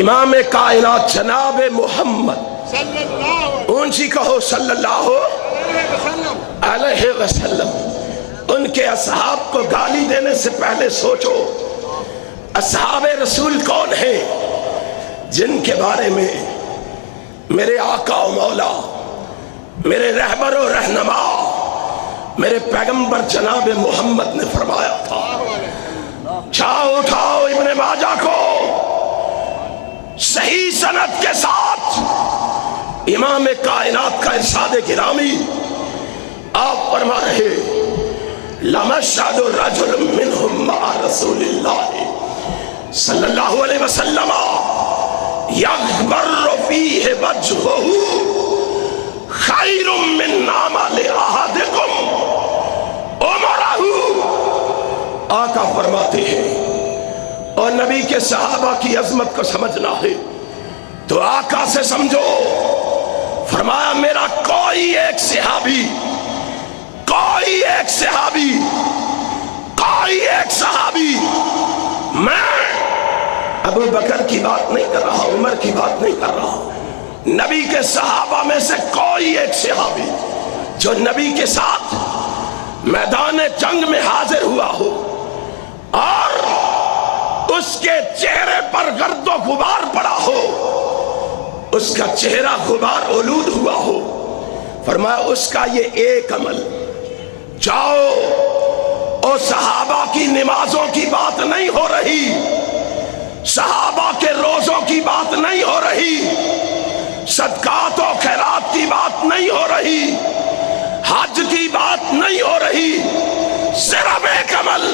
امام کائنات جناب محمد اونچی کہو صلی اللہ علیہ وسلم، ان کے اصحاب کو گالی دینے سے پہلے سوچو اصحاب رسول کون ہیں جن کے بارے میں میرے آقا و مولا، میرے رہبر و رہنما، میرے پیغمبر جناب محمد نے فرمایا تھا۔ چاہو اٹھاؤ ابن ماجہ کو صحیح سند کے ساتھ، امام کائنات کا ارشاد گرامی آپ فرما رہے لَمَشْهَدُ رَجُلٌ مِّنْهُمْ مَعَ رَسُولِ اللَّهِ صلی اللہ علیہ وسلم يَغْبَرُّ فِيهِ وَجْهُهُ خَيْرٌ مِّنْ عَمَلِ أَحَدِكُمْ عُمُرَهُ۔ آقا فرماتے ہیں اور نبی کے صحابہ کی عظمت کو سمجھنا ہے تو آقا سے سمجھو، فرمایا میرا کوئی ایک صحابی میں ابو بکر کی بات نہیں کر رہا، عمر کی بات نہیں کر رہا، نبی کے صحابہ میں سے کوئی ایک صحابی جو نبی کے ساتھ میدان جنگ میں حاضر ہوا ہو اور اس کے چہرے پر گرد و غبار پڑا ہو، اس کا چہرہ غبار آلود ہوا ہو، فرمایا اس کا یہ ایک عمل، جاؤ اور صحابہ کی نمازوں کی بات نہیں ہو رہی، صحابہ کے روزوں کی بات نہیں ہو رہی، صدقات و خیرات کی بات نہیں ہو رہی، حج کی بات نہیں ہو رہی، صرف ایک عمل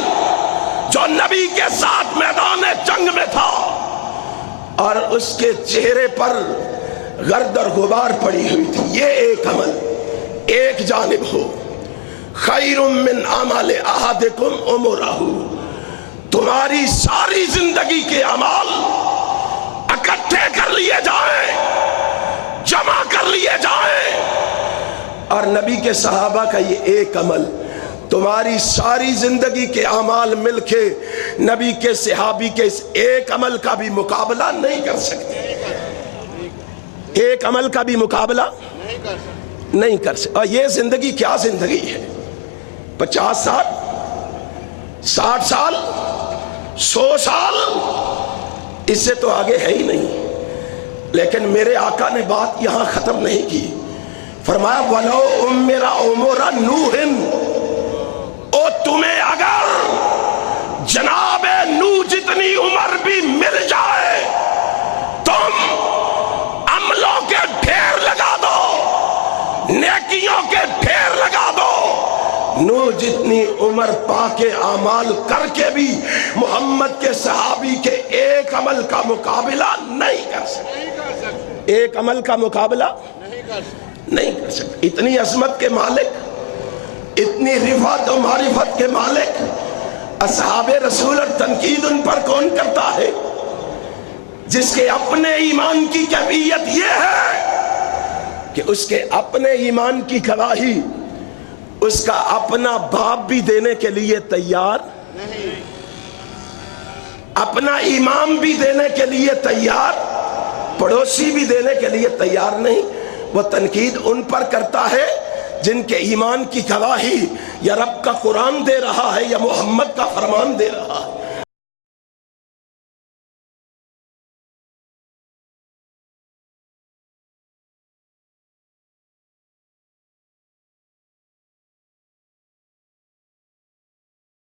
جو نبی کے ساتھ میدان جنگ میں تھا اور اس کے چہرے پر گرد اور غبار پڑی ہوئی تھی، یہ ایک عمل ایک جانب ہو، خیر من عمل احدکم عمرہ، تمہاری ساری زندگی کے اعمال اکٹھے کر لیے جائیں، جمع کر لیے جائیں، اور نبی کے صحابہ کا یہ ایک عمل، تمہاری ساری زندگی کے اعمال مل کے نبی کے صحابی کے اس ایک عمل کا بھی مقابلہ نہیں کر سکتے، ایک عمل کا بھی مقابلہ نہیں کر سکتے۔ اور یہ زندگی کیا زندگی ہے؟ 50 سال، 60 سال، 100 سال، اس سے تو آگے ہے ہی نہیں۔ لیکن میرے آقا نے بات یہاں ختم نہیں کی، فرمایا وَلَوْ أُمِّرَ عُمُرَ نُوحٍ، او تمہیں اگر جناب نوح جتنی عمر بھی مل جائے تم عملوں کے ڈھیر لگا دو، نیکیوں کے ڈھیر لگا دو، نوح جتنی عمر پا کے اعمال کر کے بھی محمد کے صحابی کے ایک عمل کا مقابلہ نہیں کر سکتے، ایک عمل کا مقابلہ نہیں کر سکتے۔ اتنی عظمت کے مالک، اتنی رفعت و معرفت کے مالک اصحاب رسول، اور تنقید ان پر کون کرتا ہے؟ جس کے اپنے ایمان کی کیفیت یہ ہے کہ اس کے اپنے ایمان کی گواہی اس کا اپنا باپ بھی دینے کے لیے تیار نہیں، اپنا امام بھی دینے کے لیے تیار، پڑوسی بھی دینے کے لیے تیار نہیں۔ وہ تنقید ان پر کرتا ہے جن کے ایمان کی گواہی یا رب کا قرآن دے رہا ہے یا محمد کا فرمان دے رہا ہے۔